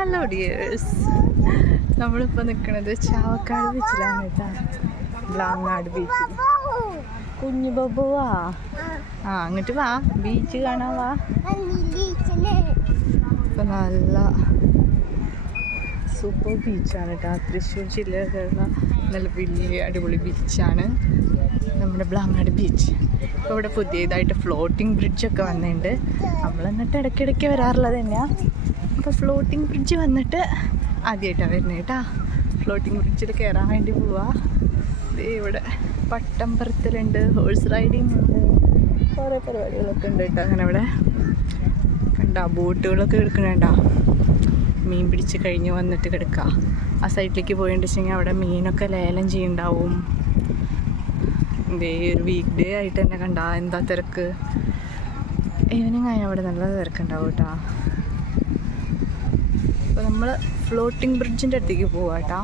Hello dears, നമ്മളിപ്പോൾ നിൽക്കുന്നത് ചാവക്കാട് ബീച്ചിലാണ് കേട്ടോ. ബ്ലാങ്ങാട് ബീച്ചിൽ. കുഞ്ഞു ബബുവാ, അങ്ങോട്ട് വാ, ബീച്ച് കാണാൻ വാ. ഇപ്പം നല്ല സൂപ്പർ ബീച്ചാണ് കേട്ടോ. തൃശ്ശൂർ ജില്ലയിലുള്ള നല്ല വലിയ അടിപൊളി ബീച്ചാണ് നമ്മുടെ ബ്ലാങ്ങാട് ബീച്ച്. ഇപ്പോൾ ഇവിടെ പുതിയതായിട്ട് ഫ്ലോട്ടിംഗ് ബ്രിഡ്ജൊക്കെ വന്നിട്ടുണ്ട്. നമ്മൾ എന്നിട്ട് ഇടയ്ക്കിടയ്ക്ക് വരാറുള്ളത് തന്നെയാണ്. അപ്പോൾ ഫ്ലോട്ടിംഗ് ബ്രിഡ്ജ് വന്നിട്ട് ആദ്യമായിട്ടാണ് വരുന്നത് കേട്ടോ. ഫ്ലോട്ടിംഗ് ബ്രിഡ്ജിൽ കയറാൻ വേണ്ടി പോവാ. ഇവിടെ പട്ടം പറത്തലുണ്ട്, ഹോഴ്സ് റൈഡിങ് ഉണ്ട്, കുറേ പരിപാടികളൊക്കെ ഉണ്ട് കേട്ടോ. അങ്ങനെ ഇവിടെ കണ്ട ബോട്ടുകളൊക്കെ കിടക്കണുണ്ടോ. മീൻ പിടിച്ച് കഴിഞ്ഞ് വന്നിട്ട് കിടക്കുക. ആ സൈഡിലേക്ക് പോയിട്ടുണ്ടെങ്കിൽ അവിടെ മീനൊക്കെ ലേലം ചെയ്യുന്നുണ്ടാവും. ഒരു വീക്ക് ഡേ ആയിട്ട് തന്നെ കണ്ട എന്താ തിരക്ക്. ഈവനിങ് ആയാൽ അവിടെ നല്ല തിരക്കുണ്ടാവും കേട്ടോ. അപ്പോൾ നമ്മൾ ഫ്ലോട്ടിംഗ് ബ്രിഡ്ജിൻ്റെ അടുത്തേക്ക് പോവാം കേട്ടോ.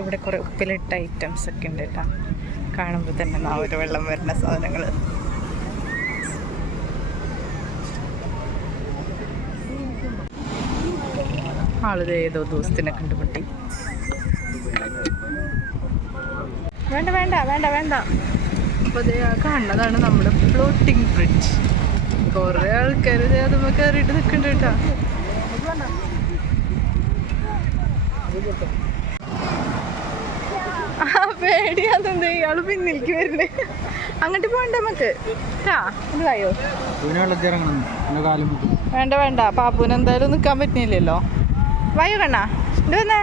ഇവിടെ കുറേ ഉപ്പിലിട്ട ഐറ്റംസ് ഒക്കെ ഉണ്ട് കേട്ടോ. കാണുമ്പോൾ തന്നെ ഒരു വെള്ളം വരുന്ന സാധനങ്ങൾ. ആളിത് ഏതോ ദിവസത്തിനെ കണ്ടുപിട്ടി. വേണ്ട വേണ്ട വേണ്ട വേണ്ട. അപ്പോൾ അതേ കാണുന്നതാണ് നമ്മുടെ ഫ്ലോട്ടിംഗ് ബ്രിഡ്ജ്. കുറേ ആൾക്കാർ അതുമ്മ കയറിയിട്ട് നിൽക്കുന്നുണ്ട് കേട്ടോ. പേടിയാന്നെന്ത് ഇയാള് പിന്നിലേക്ക് വരുന്നേ. അങ്ങോട്ട് പോകണ്ടേ നമുക്ക് ഇതായോ? വേണ്ട വേണ്ട, പാപ്പൂന് എന്തായാലും നിൽക്കാൻ പറ്റുന്നില്ലല്ലോ. വായു കണ്ണാ ഇത് വന്നേ.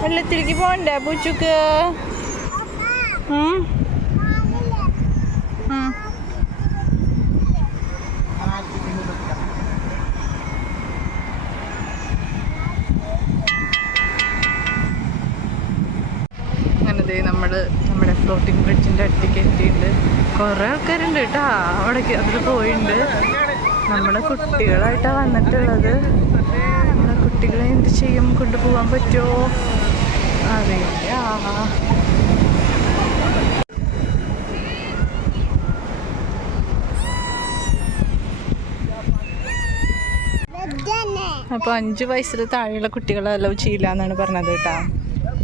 വെള്ളത്തിലേക്ക് പോകണ്ടേ പൂച്ചുക്ക്? അങ്ങനത്തെ നമ്മുടെ ഫ്ലോട്ടിംഗ് ബ്രിഡ്ജിൻ്റെ അടുത്തേക്ക് എത്തിയിട്ടുണ്ട്. കുറേ ആൾക്കാരുണ്ട് കേട്ടോ അവിടേക്ക്. അതിൽ പോയിട്ടുണ്ട്. നമ്മുടെ കുട്ടികളായിട്ടാണ് വന്നിട്ടുള്ളത്. നമ്മുടെ കുട്ടികളെ എന്ത് ചെയ്യും, കൊണ്ടുപോകാൻ പറ്റുമോ അറിയില്ല. അപ്പോൾ 5 വയസ്സിൽ താഴെയുള്ള കുട്ടികളെ അലൗ ചെയ്യില്ല എന്നാണ് പറഞ്ഞത് കേട്ടോ.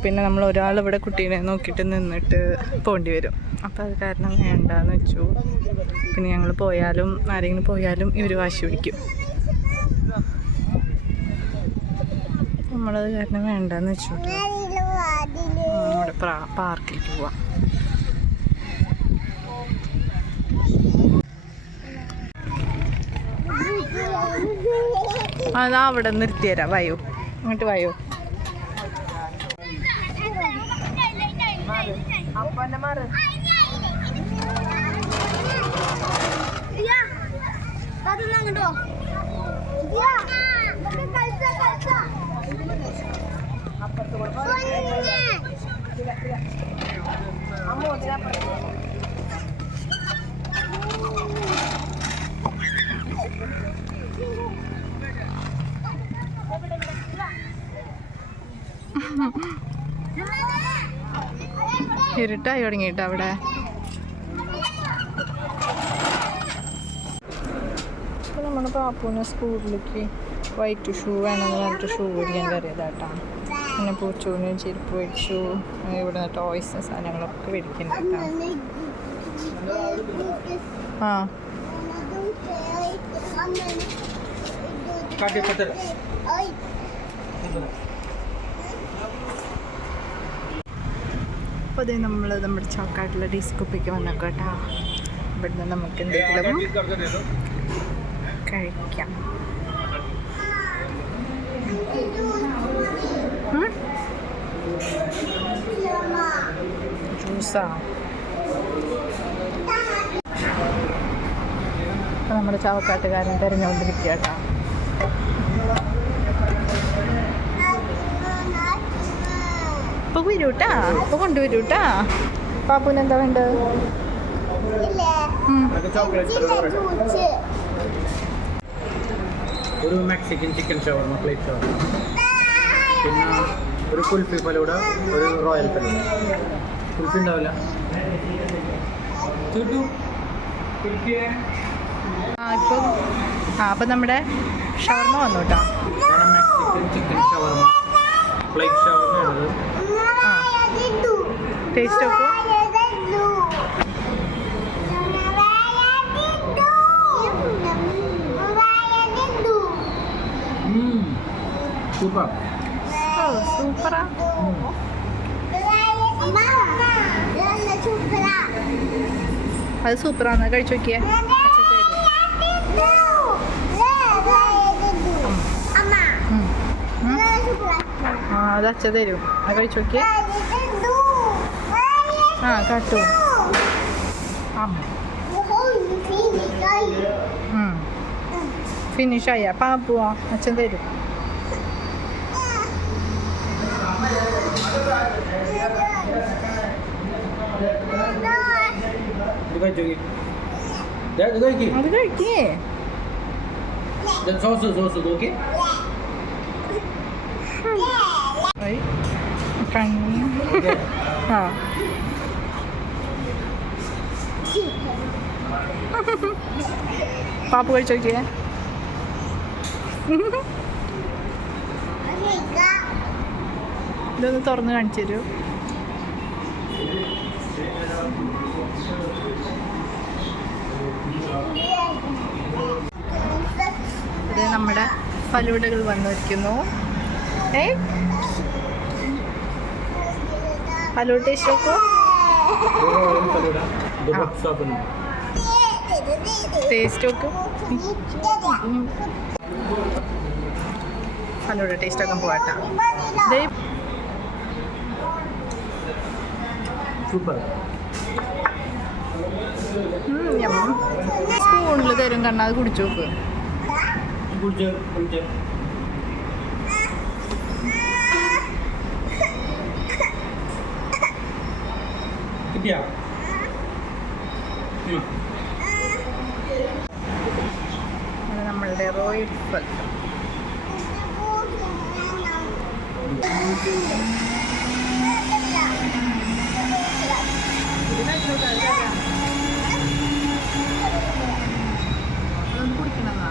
പിന്നെ നമ്മൾ ഒരാൾ ഇവിടെ കുട്ടീനെ നോക്കിയിട്ട് നിന്നിട്ട് പോകേണ്ടി വരും. അപ്പോൾ അത് കാരണം വേണ്ടാന്ന് വെച്ചു. പിന്നെ ഞങ്ങൾ പോയാലും ആരെങ്കിലും പോയാലും ഇവർ വാശി പിടിക്കും. നമ്മളത് കാരണം വേണ്ടാന്ന് വെച്ചു. ഇവിടെ പാർക്കിലേക്ക് പോവാം. അതാ അവിടെ നിർത്തിത്തരാം. വായോ, അങ്ങോട്ട് വായോ. അപ്പൻ്റെ മാറ്. ഇരുട്ടായി തുടങ്ങിയിട്ട് അവിടെ. അപ്പോൾ നമ്മുടെ പാപ്പൂനെ സ്കൂളിലേക്ക് വൈറ്റ് ഷൂ വേണമെന്ന് പറഞ്ഞിട്ട് ഷൂ മേടിക്കാൻ കയറിയതാട്ടോ. പിന്നെ പൂച്ചൂന് ചെരുപ്പ് മേടിച്ചു. ഇവിടെ ടോയ്സ് സാധനങ്ങളൊക്കെ മേടിക്കുന്നുണ്ട് കേട്ടോ. അപ്പോൾ അതേ നമ്മുടെ ചാവക്കാട്ടിലെ ഡിസ്കോപ്പിക്ക് വന്നേക്കാം കേട്ടോ. ഇവിടുന്ന് നമുക്ക് എന്തെങ്കിലും കഴിക്കാം. ജ്യൂസാ. അപ്പോൾ നമ്മുടെ ചാവക്കാട്ടുകാരൻ തിരഞ്ഞുകൊണ്ടിരിക്കുക കേട്ടോ. ഇപ്പോൾ വരൂട്ടാ, ഇപ്പോൾ കൊണ്ടുവരൂട്ടാ. പാപ്പൂന് എന്താ വേണ്ടത്? ഒരു മെക്സിക്കൻ ചിക്കൻ ഷവർമ പ്ലേറ്റ് ഷവർമ, പിന്നെ ഒരു കുൽഫി ഫലൂഡ, ഒരു റോയൽ ഫലൂഡ. കുൽഫി ഉണ്ടാവില്ല. അപ്പം നമ്മുടെ ഷവർമ വന്നു കേട്ടോ. മെക്സിക്കൻ ചിക്കൻ ഷവർമ, ഫ്ലേക്ക് ഷവർമയാണത്. ടേസ്റ്റ് നോക്കൂ. സൂപ്പർ. സൂപ്പറാ. അത് സൂപ്പറാന്ന് കഴിച്ചു നോക്കിയേ. അത് അച്ഛ തരും. അത് കഴിച്ചു നോക്കിയേ. കാട്ടു. ഫിനിഷായ പാപ്പുവാ അച്ഛൻ തരും. അത് കഴിക്കേ. പാപ്പു കഴിച്ചു നോക്കിയേ. ഇതൊന്ന് തുറന്ന് കാണിച്ചു തരൂ. ഇത് നമ്മുടെ ഫലൂഡകൾ വന്നിരിക്കുന്നു. ഫലൂഡ ടേസ്റ്റ് നോക്കൂ. ടേസ്റ്റ് നോക്കൂ. ഫലൂഡ ടേസ്റ്റ് ഒക്കെ പോവാട്ടാ. സ്പൂണിൽ തരും കണ്ണാ. അത് കുടിച്ചു നോക്ക്. നമ്മളുടെ റോയൽ ഫലൂഡ. കുടിക്കണമെന്നാ